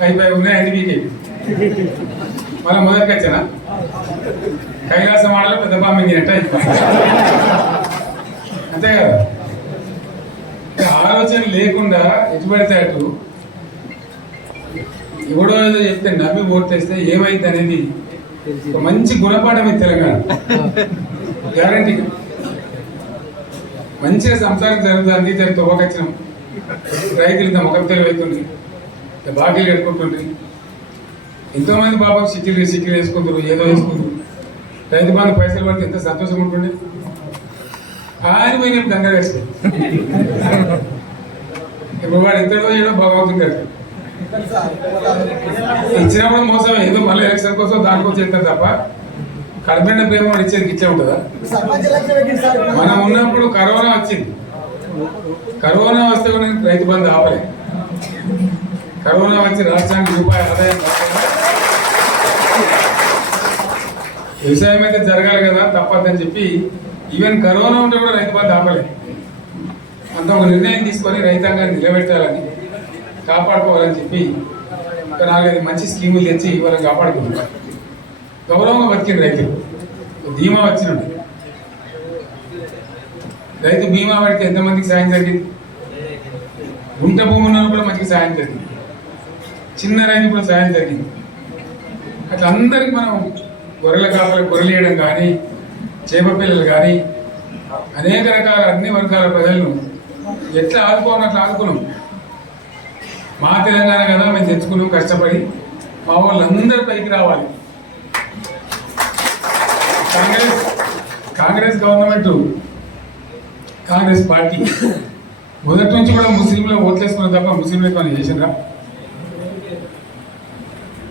అయిపోయి ఉన్నాయి అన్ని మీకే మళ్ళీ మొదటికి వచ్చానా కైలాసం ఆడలో పెద్ద పాము మింగినట్టు అంతే కదా? ఆలోచన లేకుండా ఎటు పడితే అటు ఎవడో ఏదో చెప్తే నవ్వి ఓటేస్తే ఏమైంది అనేది ఒక మంచి గుణపాఠం ఇది తెలంగాణ. గ్యారంటీ మంచిగా సంసారం జరుగుతుంది జరి తవ్వకొచ్చినాం రైతులు ఇంత ముఖం తెలివైతుంది బాకీలు కట్టుకుంటుంది? ఎంతోమంది పాపం సిటీలు సిటీలు వేసుకుంటారు ఏదో వేసుకుంటారు రైతు బాధ పైసలు పడితే ఎంత సంతోషం ఉంటుండే ఆయన దంగ నేను ఇప్పుడు వాడు ఎంతడో ఏదో భగవంతుడు ఇచ్చినప్పుడు మోసం ఏదో మళ్ళీ ఎలక్షన్ కోసం దానికోసం చేస్తారు తప్ప కడపడిన ప్రేమ ఇచ్చేది ఇచ్చే ఉంటుందా? మనం ఉన్నప్పుడు కరోనా వచ్చింది. కరోనా వస్తే కూడా నేను రైతు బంధు ఆపలే. కరోనా వచ్చి రాష్ట్రానికి రూపాయి ఆదాయం వ్యవసాయం అయితే జరగాలి కదా తప్పదని చెప్పి ఈవెన్ కరోనా ఉంటే కూడా రైతు బాధ ఆపలే. అంత ఒక నిర్ణయం తీసుకొని రైతాంగాన్ని నిలబెట్టాలని కాపాడుకోవాలని చెప్పి ఒక నాలుగైదు మంచి స్కీములు తెచ్చి వాళ్ళని కాపాడుకుంటున్నారు గౌరవంగా బతికింది రైతులు. ధీమా వచ్చినండి రైతు బీమా పడితే ఎంతమందికి సాయం జరిగింది? గుంట భూమి ఉన్న కూడా మంచిగా సాయం జరిగింది. చిన్న రైతు కూడా సాయం జరిగింది. అట్లా అందరికి మనం గొర్రెల కాపలు గొర్రెలు వేయడం కానీ చేప పిల్లలు కానీ అనేక రకాల అన్ని వర్గాల ప్రజలను ఎట్లా ఆదుకోవాలి అట్లా ఆదుకున్నాం. మా తెలంగాణ కదా మేము తెచ్చుకున్నాం కష్టపడి మా వాళ్ళందరూ పైకి రావాలి. Congress Congress government Congress party. మొదటి నుంచి కూడా ముస్లింలు ఓట్లేసుకున్న తప్ప ముస్లింలు మనం చేసినరా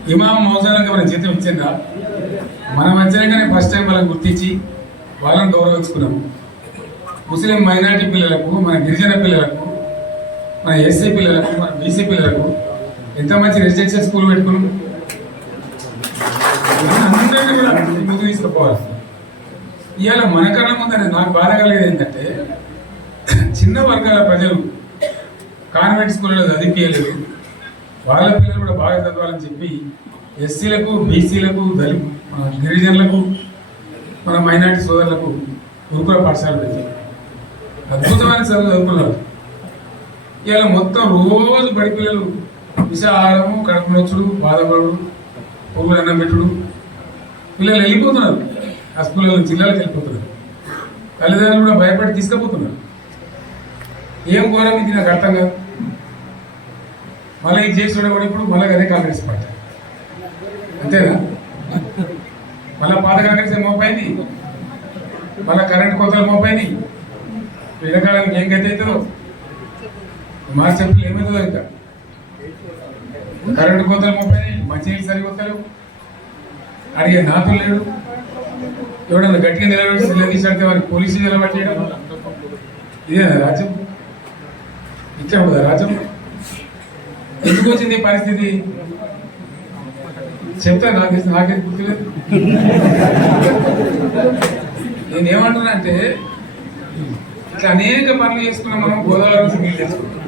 ఇమాం మౌజాలకు మనం జీతం ఇచ్చిందా? మన మధ్యలోనే ఫస్ట్ టైం వాళ్ళని గుర్తించి వాళ్ళని గౌరవించుకున్నాము ముస్లిం మైనారిటీ పిల్లలకు మన గిరిజన పిల్లలకు మన ఎస్సీ పిల్లలకు మన బీసీ పిల్లలకు ఎంత మంచి రెసిడెన్షియల్ స్కూల్ పెట్టుకున్నాం? అందరినీ కూడా ముందు తీసుకుపోవాలి. ఇవాళ మన కళ్ళ ముందని నాకు బాధ కలిగేది ఏంటంటే చిన్న వర్గాల ప్రజలు కాన్వెంట్ స్కూల్లో చదివించలేదు వాళ్ళ పిల్లలు కూడా బాగా చదవాలని చెప్పి ఎస్సీలకు బీసీలకు దళి మన గిరిజనులకు మన మైనార్టీ సోదరులకు గురుకుల పాఠశాల పెట్టారు. అద్భుతమైన చదువు చదువుకున్నారు. ఇవాళ మొత్తం రోజు బడి పిల్లలు విషాహారము కడుపు నొచ్చుడు బాధపడు పువ్వులు అన్నం పెట్టుడు. పిల్లలు వెళ్ళిపోతున్నారు. ఆ స్కూళ్ళలో జిల్లాలకు వెళ్ళిపోతున్నారు. తల్లిదండ్రులు కూడా భయపడి తీసుకుపోతున్నారు. ఏం ఘోరం ఇది నాకు అర్థం కాదు. మళ్ళీ ఇది చేసి కూడా ఇప్పుడు మళ్ళీ అదే కాంగ్రెస్ పార్టీ. అంతేనా? మళ్ళీ పాత కాంగ్రెస్ మోపైంది? మళ్ళీ కరెంట్ కోతలు మోపైంది? వెనకాలానికి ఏం గతి అవుతుందో? మా చెప్పులు ఏమవుతుందో ఇంకా? కరెంటు కోతలు మోపైనాయి మంచినీళ్ళు సరిపోతలేవు అడిగే నాతులు లేడు. ఎవడన్నా గట్టిగా నిలబడి సిల్ల తీసాడితే వారికి పోలీసు నిలబట్టేయడం. ఇదేనా రాజ్యం ఇట్లా ఉందా రాజ్యం ఎందుకు వచ్చింది పరిస్థితి? చెప్తా నాకు నాకేం గుర్తులేదు. నేనేమంటున్నానంటే ఇట్లా అనేక పనులు చేసుకున్నాం మనం గోదావరి నుంచి నీళ్ళు తెచ్చుకుంటాం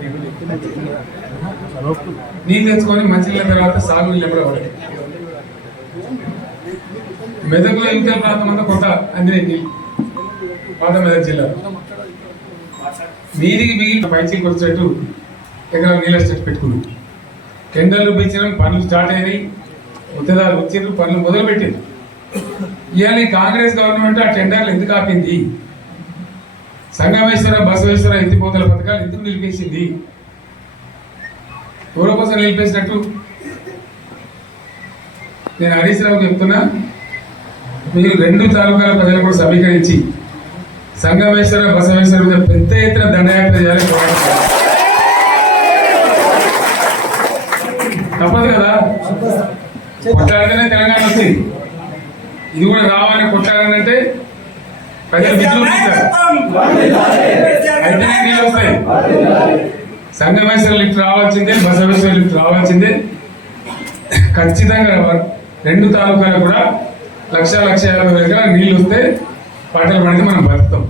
నీళ్ళు తెచ్చుకొని మంచినీళ్ళ తర్వాత సాగు నీళ్ళు కూడా పడతాయి. మెదక్లో ఇంకా ప్రాంతం అంతా కొత్త అందినాయి నీళ్ళు. పాత మెదక్ జిల్లా. నీటికి మిగిలిన పైచీకి వచ్చేట్టు ఎక్కడ నీళ్ళ చెట్టు పెట్టుకున్నాం. టెండర్లు పిలిచినాం పనులు స్టార్ట్ అయినాయి. ఉత్తదాలు వచ్చిండ్రు పనులు మొదలుపెట్టింది పెట్టిండ్రు ఇవాళ కాంగ్రెస్ గవర్నమెంట్ ఆ టెండర్లు ఎందుకు ఆపింది? సంగమేశ్వర బసవేశ్వర ఎత్తిపోతల పథకాలు ఎందుకు నిలిపేసింది? ఎవరి కోసం నిలిపేసినట్టు? నేను హరీష్ రావు చెప్తున్నా మీరు రెండు తాలూకాల ప్రజలు కూడా సమీకరించి సంగమేశ్వర బసవేశ్వర మీద పెద్ద ఎత్తున దండయాత్ర చేయాలని తప్పదు కదా. కొట్టాలంటేనే తెలంగాణ వచ్చింది ఇది కూడా రావాలని కొట్టాలంటే ప్రజలు అయితేనే నీళ్ళు వస్తాయి. సంగమేశ్వర లిఫ్ట్ రావాల్సిందే బసవేశ్వర లిఫ్ట్ రావాల్సిందే. ఖచ్చితంగా రెండు తాలూకాలు కూడా లక్ష లక్ష యాభై వేల ఎకరాలు నీళ్ళు వస్తే పంటలు పండితే మనం బతుకుతాం.